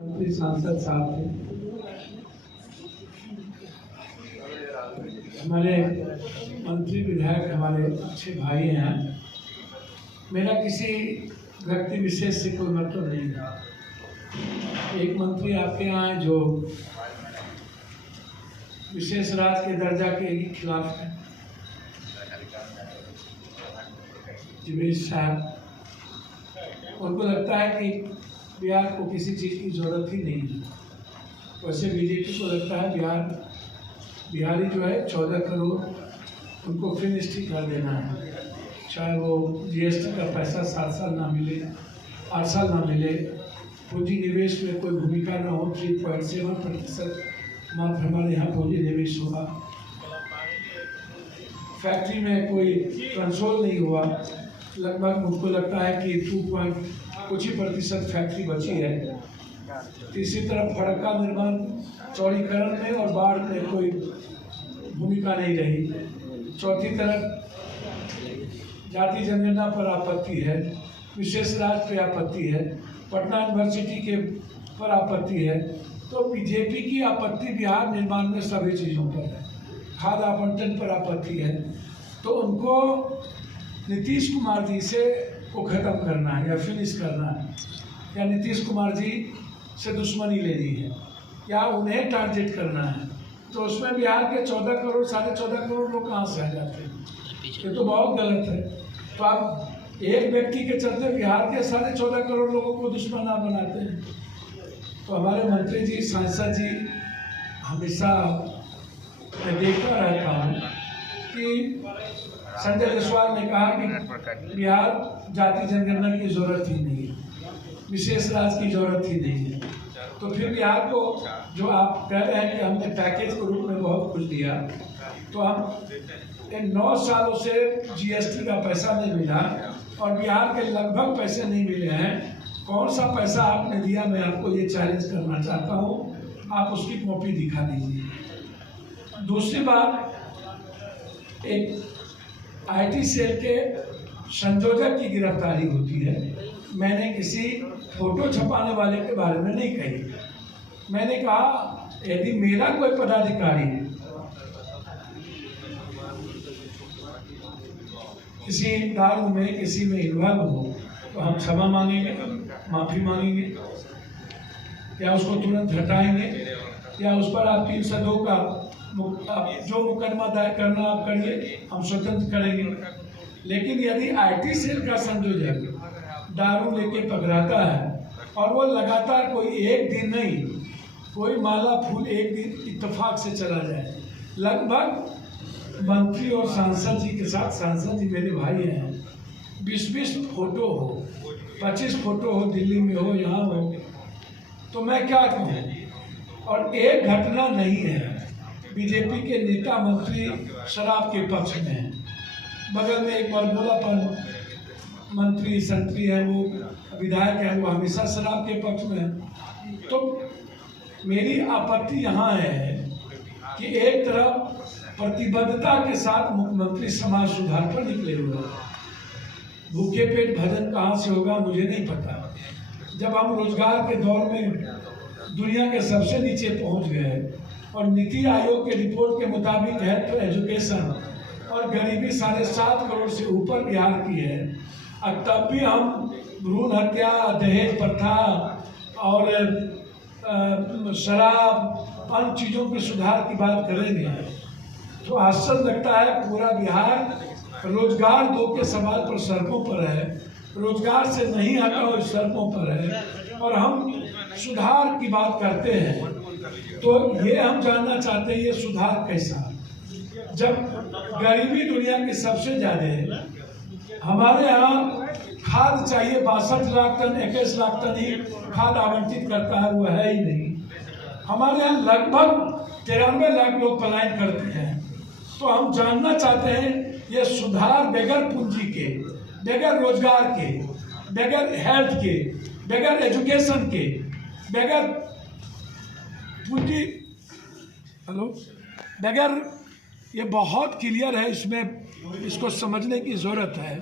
मंत्री सांसद साहब थे, हमारे मंत्री विधायक हमारे अच्छे भाई हैं। मेरा किसी व्यक्ति विशेष से कोई मतलब नहीं है। एक मंत्री आपके यहाँ हैं जो विशेष राज्य के दर्जा के खिलाफ है, जीवेश साहब। उनको लगता है कि बिहार को किसी चीज़ की ज़रूरत ही नहीं है। वैसे बीजेपी को लगता है बिहारी जो है 14 करोड़ उनको फिनिश्ड कर देना है, चाहे वो जीएसटी का पैसा 7 साल ना मिले, 8 साल ना मिले, पूंजी निवेश में कोई भूमिका ना हो। 3.7% मात्र हमारे यहाँ पूंजी निवेश होगा। फैक्ट्री में कोई कंट्रोल नहीं हुआ। लगभग मुझको लगता है कि 2 कुछ ही % फैक्ट्री बची है। तीसरी तरफ फड़का निर्माण चौड़ीकरण में और बाढ़ में कोई भूमिका नहीं रही। चौथी तरफ जाति जनगणना पर आपत्ति है, विशेष राज्य पे आपत्ति है, पटना यूनिवर्सिटी के पर आपत्ति है। तो बीजेपी की आपत्ति बिहार निर्माण में सभी चीज़ों पर है। खाद आवंटन पर आपत्ति है। तो उनको नीतीश कुमार जी से को ख़त्म करना है या फिनिश करना है, या नीतीश कुमार जी से दुश्मनी लेनी है, या उन्हें टारगेट करना है। तो उसमें बिहार के 14 करोड़ 14.5 करोड़ लोग कहाँ से आ जाते हैं? ये तो बहुत गलत है। तो आप एक व्यक्ति के चलते बिहार के 14.5 करोड़ लोगों को दुश्मन ना बनाते हैं। तो हमारे मंत्री जी, सांसद जी, हमेशा मैं देखता रहता हूँ कि संजय जायसवाल ने कहा कि बिहार जाति जनगणना की जरूरत ही नहीं है, विशेष राज्य की जरूरत ही नहीं है। तो फिर बिहार को जो आप कह रहे हैं कि हमने पैकेज के रूप में बहुत कुछ दिया, तो हम इन 9 सालों से जीएसटी का पैसा नहीं मिला और बिहार के लगभग पैसे नहीं मिले हैं। कौन सा पैसा आपने दिया, मैं आपको ये चैलेंज करना चाहता हूँ। आप उसकी कॉपी दिखा दीजिए। दूसरी बात, एक आईटी सेल के संयोजक की गिरफ्तारी होती है। मैंने किसी फोटो छपाने वाले के बारे में नहीं कही। मैंने कहा यदि मेरा कोई पदाधिकारी किसी दारू में किसी में इन्वॉल्व हो तो हम क्षमा मांगेंगे, माफी मांगेंगे, या उसको तुरंत हटाएंगे, या उस पर आप 302 का जो मुकदमा दायर करना आप करिए, हम स्वतंत्र करेंगे। लेकिन यदि आईटी सेल का संयोजक दारू लेके पकड़ाता है और वो लगातार कोई एक दिन नहीं, कोई माला फूल एक दिन इत्तेफाक से चला जाए, लगभग मंत्री और सांसद जी के साथ, सांसद जी मेरे भाई हैं, 20-20 फोटो हो, 25 फोटो हो, दिल्ली में हो, यहाँ हो, तो मैं क्या कहूँ। और एक घटना नहीं है। बीजेपी के नेता मंत्री शराब के पक्ष में हैं। बगल में एक बरमोलापन मंत्री संतरी है, वो विधायक है, वो हमेशा शराब के पक्ष में है। तो मेरी आपत्ति यहाँ है कि एक तरफ प्रतिबद्धता के साथ मुख्यमंत्री समाज सुधार पर निकले हुए हैं। भूखे पेट भजन कहाँ से होगा मुझे नहीं पता। जब हम रोजगार के दौर में दुनिया के सबसे नीचे पहुँच गए और नीति आयोग के रिपोर्ट के मुताबिक है तो एजुकेशन और गरीबी 7.5 करोड़ से ऊपर बिहार की है, और तब भी हम भ्रूण हत्या, दहेज प्रथा और शराब, अन्य चीज़ों के सुधार की बात करेंगे तो आश्चर्य लगता है। पूरा बिहार रोजगार दो के सवाल पर सड़कों पर है, रोजगार से नहीं हटा हुआ सड़कों पर है, और हम सुधार की बात करते हैं। तो ये हम जानना चाहते हैं, ये सुधार कैसा, जब गरीबी दुनिया की सबसे ज्यादा है। हमारे यहाँ खाद चाहिए 62 लाख टन, 21 लाख टन ही खाद आवंटित करता है, वो है ही नहीं। हमारे यहाँ लगभग 93 लाख लोग पलायन करते हैं। तो हम जानना चाहते हैं ये सुधार बगैर पूंजी के, बगैर रोजगार के, बगैर हेल्थ के, बगैर एजुकेशन के, बगैर पूंजी, बगैर, ये बहुत क्लियर है, इसमें इसको समझने की ज़रूरत है।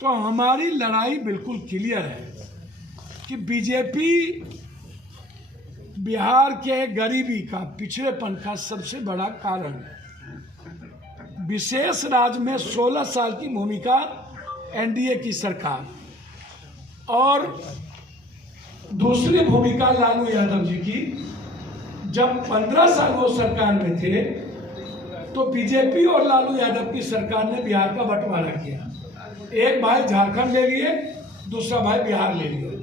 तो हमारी लड़ाई बिल्कुल क्लियर है। कि बीजेपी बिहार के गरीबी का, पिछड़ेपन का सबसे बड़ा कारण है। विशेष राज्य में 16 साल की भूमिका एनडीए की सरकार, और दूसरी भूमिका लालू यादव जी की। जब 15 साल वो सरकार में थे तो बीजेपी और लालू यादव की सरकार ने बिहार का बंटवारा किया। एक भाई झारखंड ले लिए, दूसरा भाई बिहार ले लिया।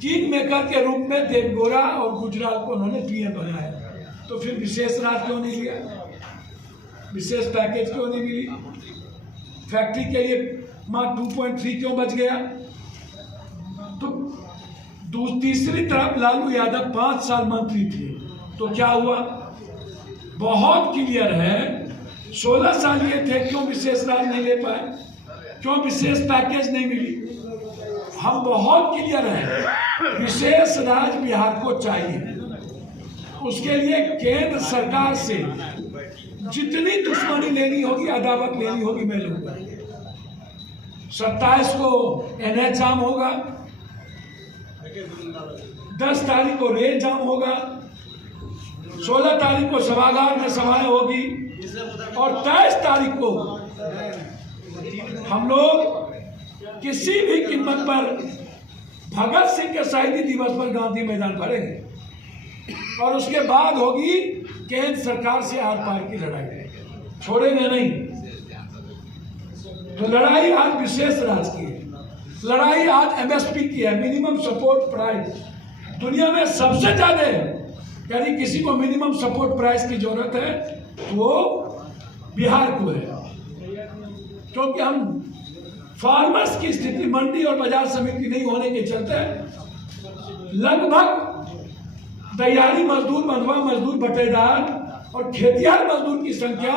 किंग मेकर के रूप में देवगौड़ा और गुजरात को उन्होंने पीएम बनाया। तो फिर विशेष राज्य क्यों नहीं लिया? विशेष पैकेज क्यों नहीं मिली? फैक्ट्री के लिए मार्क 2.3 क्यों बच गया? तो तीसरी तरफ लालू यादव 5 साल मंत्री थे, तो क्या हुआ? बहुत क्लियर है, 16 साल ये थे, क्यों विशेष राज्य नहीं ले पाए? क्यों विशेष पैकेज नहीं मिली? हम बहुत क्लियर हैं, विशेष राज्य बिहार को चाहिए। उसके लिए केंद्र सरकार से जितनी दुश्मनी लेनी होगी, अदावत लेनी होगी, मैं लूंगा। 27 को एनएच जाम होगा, 10 तारीख को रेल जाम होगा, 16 तारीख को सभागार में सभाएं होगी, और 23 तारीख को हम लोग किसी भी कीमत पर भगत सिंह के शहीदी दिवस पर गांधी मैदान भरेंगे। और उसके बाद होगी केंद्र सरकार से आर पार की लड़ाई, छोड़ेंगे नहीं। तो लड़ाई आज विशेष राज्य की है, लड़ाई आज एमएसपी की है, मिनिमम सपोर्ट प्राइस। दुनिया में सबसे ज्यादा यदि किसी को मिनिमम सपोर्ट प्राइस की जरूरत है तो वो बिहार को है, क्योंकि हम फार्मर्स की स्थिति मंडी और बाजार समिति नहीं होने के चलते लगभग तैयारी मजदूर, मंधवा मजदूर, बटेदार और खेतिहर मजदूर की संख्या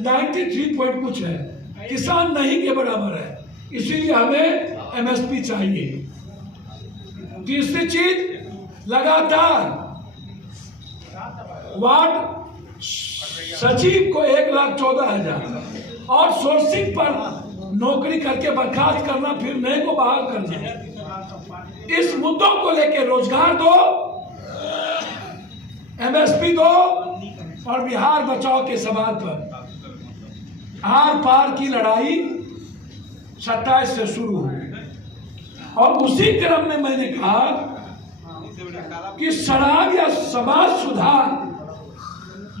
93 पॉइंट कुछ है, किसान नहीं के बराबर है। इसीलिए हमें एमएसपी चाहिए। तीसरी चीज, लगातार वार्ड सचिव को 1,14,000 और सोर्सिंग पर नौकरी करके बर्खास्त करना, फिर नए को बहाल करना। इस मुद्दों को लेकर रोजगार दो, एमएसपी दो, और बिहार बचाओ के सवाल पर आर पार की लड़ाई 27 से शुरू हुई। और उसी क्रम में मैंने कहा कि शराब या समाज सुधार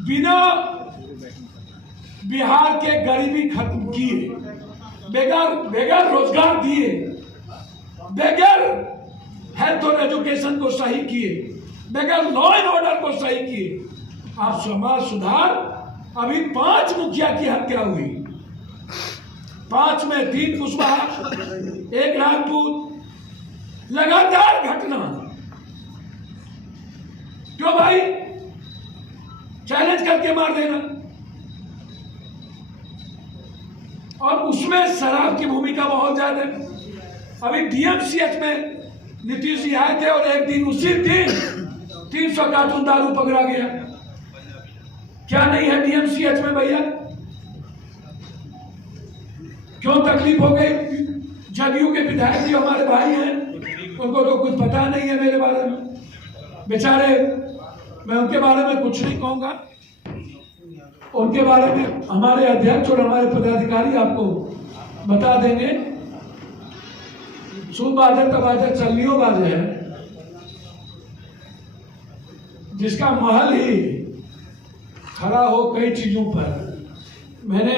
बिना बिहार के गरीबी खत्म किए, बेगर रोजगार दिए, बेगर हेल्थ और एजुकेशन को सही किए, बेगर लॉ एंड ऑर्डर को सही किए, आप समाज सुधार। अभी 5 मुखिया की हत्या हुई, 5 में 3 कुशवाहा, 1 राजपूत, लगातार घटना। क्यों भाई? चैलेंज करके मार देना। और उसमें शराब की भूमिका बहुत ज्यादा है। अभी डीएमसीएच में नीतीश जी आए थे और एक दिन उसी दिन 300 कार्टून दारू पकड़ा गया। क्या नहीं है डीएमसीएच में भैया? क्यों तकलीफ हो गई? जदयू के विधायक जी हमारे भाई हैं, उनको तो कुछ पता नहीं है मेरे बारे में, बेचारे। मैं उनके बारे में कुछ नहीं कहूंगा, उनके बारे में हमारे अध्यक्ष और हमारे पदाधिकारी आपको बता देंगे। शुभ बात है, तबाजा चलनियों बात है, जिसका महल ही खड़ा हो कई चीजों पर। मैंने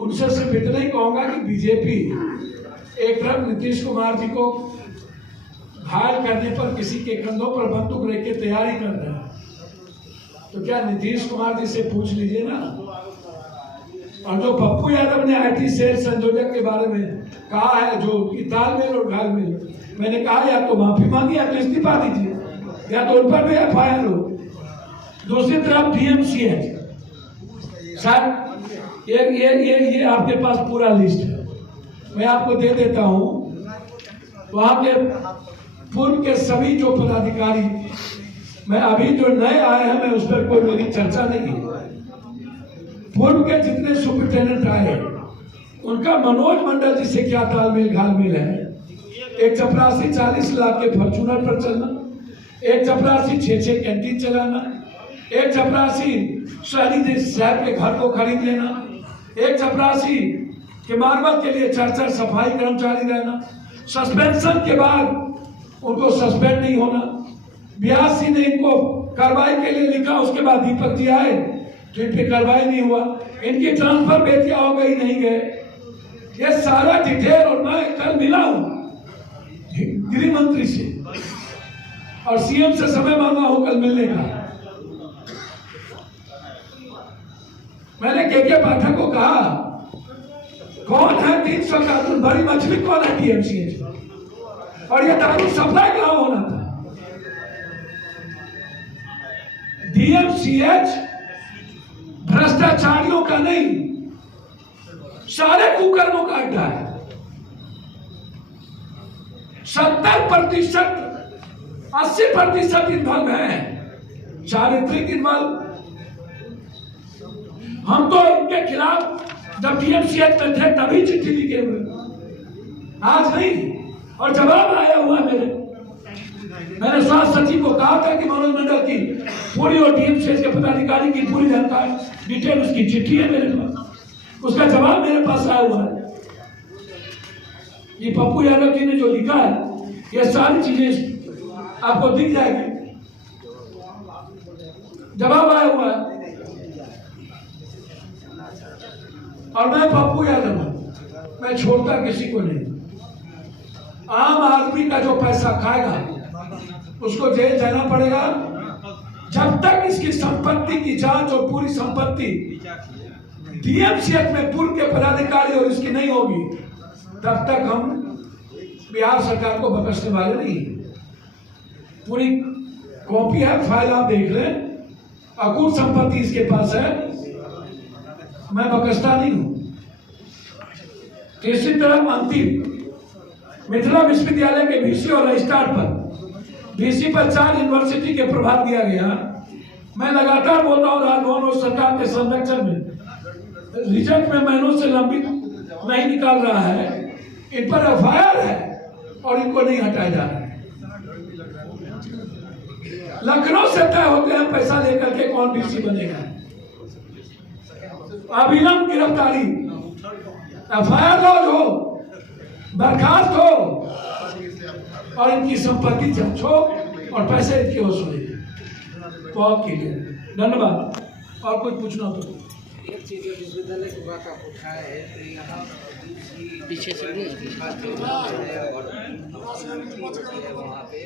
उनसे सिर्फ इतना ही कहूंगा कि बीजेपी एक तरफ नीतीश कुमार जी को घायल करने पर किसी के कंधों पर बंदूक रख के तैयारी कर रहा है, तो क्या नीतीश कुमार जी से पूछ लीजिए ना। और जो पप्पू यादव ने आईटी सेल संयोजक के बारे में कहा है, जो तालमेल और घालमेल, मैंने कहा या तो माफी मांगी या तो इस्तीफा दीजिए, या तो उन पर भी एफआईआर हो। दूसरी तरफ डीएमसीएच, सर ये आपके पास पूरा लिस्ट है, मैं आपको दे देता हूँ। वहाँ के पूर्व के सभी जो पदाधिकारी, मैं अभी जो नए आए हैं मैं उस पर कोई मेरी चर्चा नहीं है। पूर्व के जितने सुपरिटेंडेंट आए उनका मनोज मंडल जी से क्या तालमेल घालमेल है? एक चपरासी 40 लाख के फॉर्चूनर पर चलना, एक चपरासी 6 कैंटीन चलाना, एक चपरासी शहरी साहब के घर को खरीद लेना, एक चपरासी के मार्बल के लिए 4 सफाई कर्मचारी रहना, सस्पेंशन के बाद उनको सस्पेंड नहीं होना। व्यास सिंह ने इनको कार्रवाई के लिए लिखा, उसके बाद दीपक जी आए तो इन पे कार्रवाई नहीं हुआ, इनकी ट्रांसफर बेटियां हो गई, नहीं गए। ये सारा डिटेल, और मैं कल मिला हूं गृह मंत्री से और सीएम से समय मांगा हूं कल मिलने का। मैंने के पाठक को कहा, कौन है 300 कार्टून बड़ी मछली, कौन है टीएमसीएच, और ये दारू सप्लाई कहां होना था? डीएमसीएच भ्रष्टाचारियों का नहीं, सारे कुकर्मों का अड्डा है। 70% 80% इन्वॉल्व है, चारित्रिक इन्वॉल्व। हम तो इनके खिलाफ जब डीएमसीएच में थे तभी चिट्ठी लिखे हुए, आज नहीं। और जवाब आया हुआ मैंने स्वास्थ्य सचिव को कहा था कि मनोज मंडल की पूरी और डीएमसीएच के पदाधिकारी की पूरी जानकारी डिटेल उसकी चिट्ठी है मेरे पास, उसका जवाब मेरे पास आया हुआ है। ये पप्पू यादव जी ने जो लिखा है, ये सारी चीजें आपको दिख जाएगी, जवाब आया हुआ है। और मैं पप्पू यादव हूं, मैं छोड़ता किसी को नहीं। आम आदमी का जो पैसा खाएगा उसको जेल जाना पड़ेगा। जब तक इसकी संपत्ति की जांच और पूरी संपत्ति डीएमसीएच में पूर्व के पदाधिकारी और इसकी नहीं होगी, तब तक हम बिहार सरकार को बख्शने वाले नहीं। पूरी कॉपी है, फाइल आप देख लें, अकूत संपत्ति इसके पास है, मैं बख्शता नहीं हूं। इसी तरह अंतिम मिथिला विश्वविद्यालय के वीसी और रजिस्ट्रार पर, वीसी पर 4 यूनिवर्सिटी के प्रभाव दिया गया। मैं लगातार बोल रहा हूँ राजभवन और सरकार के संरक्षण में रिजल्ट में महीनों से लंबित नहीं निकाल रहा है, इन पर एफआईआर है और इनको नहीं हटाया जा रहा है। लखनऊ से तय होते हैं पैसा लेकर के कौन वीसी बनेगा। अविलंब गिरफ्तारी, एफआईआर लॉन्च हो, बर्खास्त हो और इनकी संपत्ति जब्त हो और पैसे इनके वसूले। तो आपके लिए धन्यवाद। और कुछ पूछना तो एक चीज विश्वविद्यालय की बात आप उठाए है, तो यहाँ पीछे से नहीं और वहाँ पे